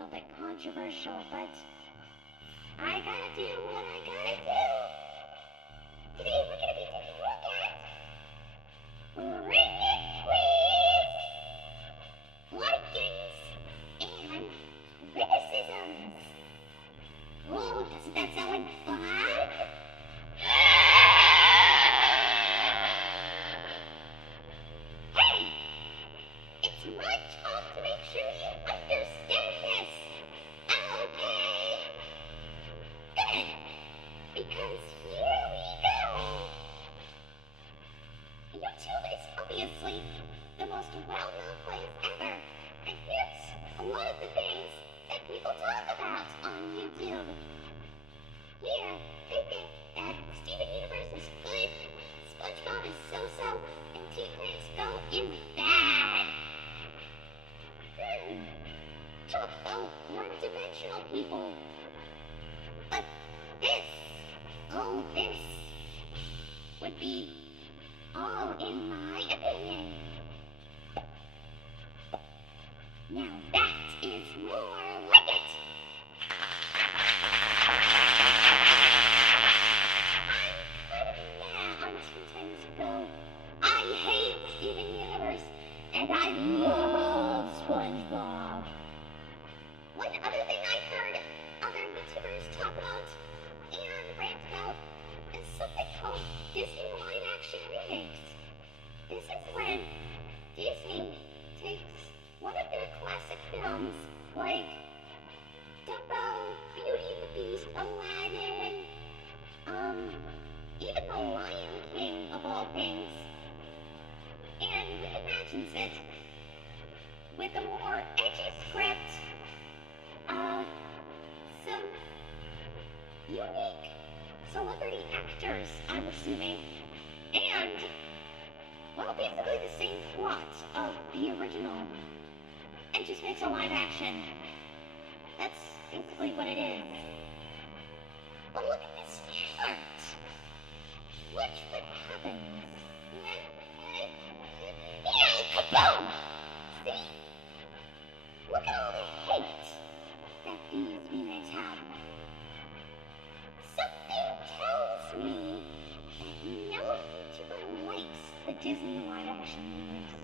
little bit controversial, but I gotta do what I gotta do. Today we're gonna be taking a look at Ring It Quiz, likings, and criticisms. Oh, doesn't that sound like fun? Hey, it's my job to make sure you understand this. Okay? Good. Because here we go. YouTube is obviously the most well-known place ever. And here's a lot of the things that people talk about on YouTube. Here, they think that Steven Universe is good, SpongeBob is so-so, and T-Grant's Go is bad. Talk about one-dimensional people. But this, oh this, would be all in my opinion. Now that is more like it. I hate Steven Universe, and I love SpongeBob. One other thing I heard other YouTubers talk about and rant about is something called Disney live action remakes. This is when Disney takes one of their classic films, like Dumbo, Beauty and the Beast, Aladdin, even The Lion King of all things, and reimagines it with a more edgy script, some unique celebrity actors, I'm assuming, and, well, basically the same plot of the original, and just makes a live action. That's basically what it is. But look at this chart. Watch what happens. Yeah, kaboom! See? Look at all the hate that these remakes have. Something tells me that no YouTuber likes the Disney live action remakes.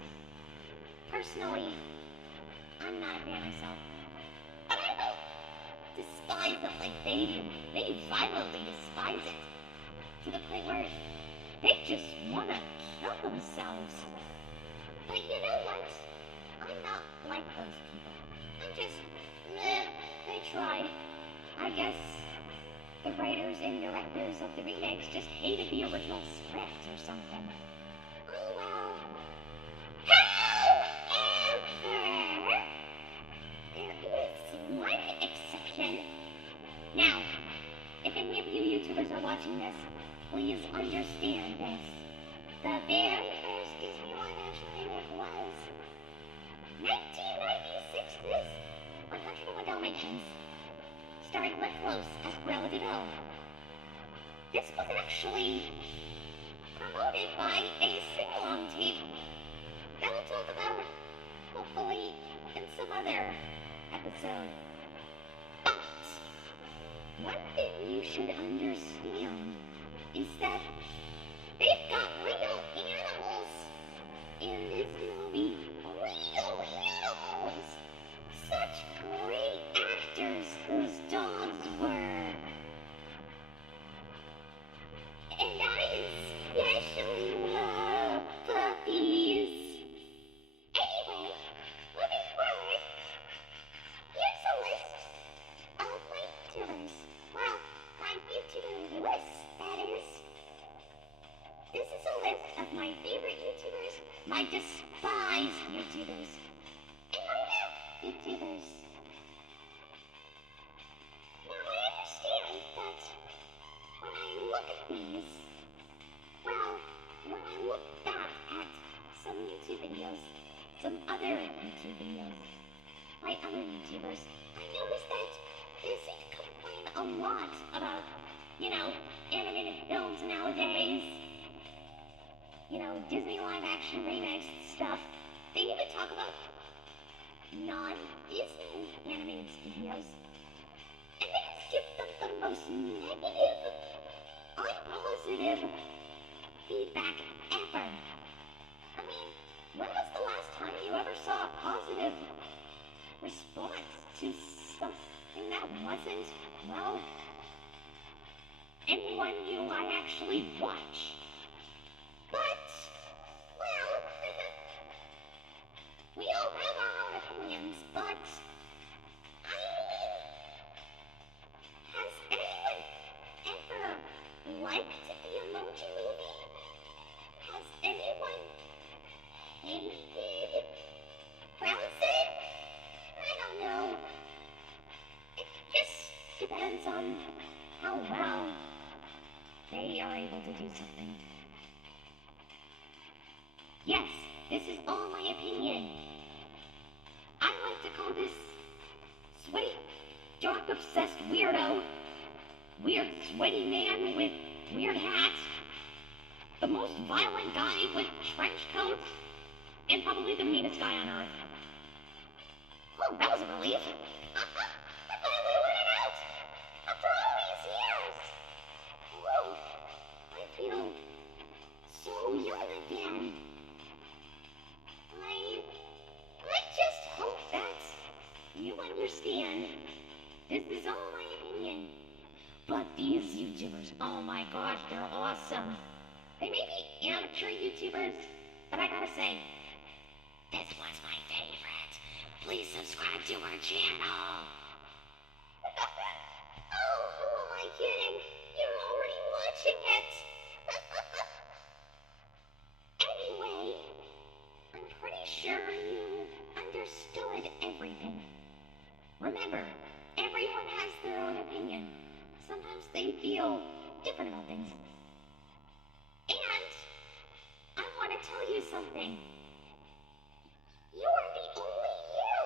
Personally, I'm not a fan myself. But I don't despise it like they do. They violently despise it. To the point where they just want to kill themselves. But you know what? I'm not like those people. I'm just, they tried. I guess the writers and directors of the remakes just hated the original script or something. Oh well. However, there is one exception. Now, if any of you YouTubers are watching this, please understand this. The very first Disney live action remake was 1996's 101 Dalmatians, starring Glenn Close as Cruella de Vil. This was actually promoted by a sing-along tape that we'll talk about, hopefully, in some other episode. But one thing you should understand is that they've got real animals in this movie. Real animals! Such great actors those dogs were. And I especially love puppies. Anyway, moving forward, here's a list of my YouTubers. Well, my YouTuber list, that is. This is a list of my favorite YouTubers, my despised YouTubers, and my new YouTubers. Now I understand that when I look at these, well, when I look back at some YouTube videos, some other YouTube videos, by other YouTubers, I noticed that they seem to complain a lot about, animated films nowadays. Disney live action remakes stuff. They even talk about non-Disney animated studios. And they just give them the most negative, unpositive feedback ever. I mean, when was the last time you ever saw a positive response to something that wasn't, well, anyone you I actually watch? But, well, we all have our own opinions, but I mean, has anyone ever liked the Emoji Movie? Has anyone hated Frozen? I don't know. It just depends on how well they are able to do something. Yes, this is all my opinion. I like to call this sweaty, dark-obsessed weirdo, weird sweaty man with weird hats, the most violent guy with trench coats, and probably the meanest guy on Earth. Oh, that was a relief. I finally let it out! After all these years! Whoa, I feel so young again. I just hope that you understand. This is all my opinion. But these YouTubers, oh my gosh, they're awesome. They may be amateur YouTubers, but I gotta say, this one's my favorite. Please subscribe to our channel. Oh, who am I kidding? You're already watching it. Anyway, I'm pretty sure you understood everything. Remember, everyone has their own opinion. Sometimes they feel different about things. And I want to tell you something. You're the only you.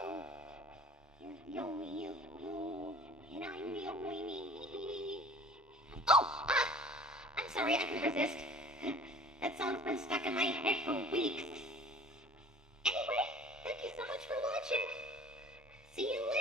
You're the only you. And I'm the only me. Oh, I'm sorry, I couldn't resist. That song's been stuck in my head for weeks. Anyway, thank you so much for watching. See you later.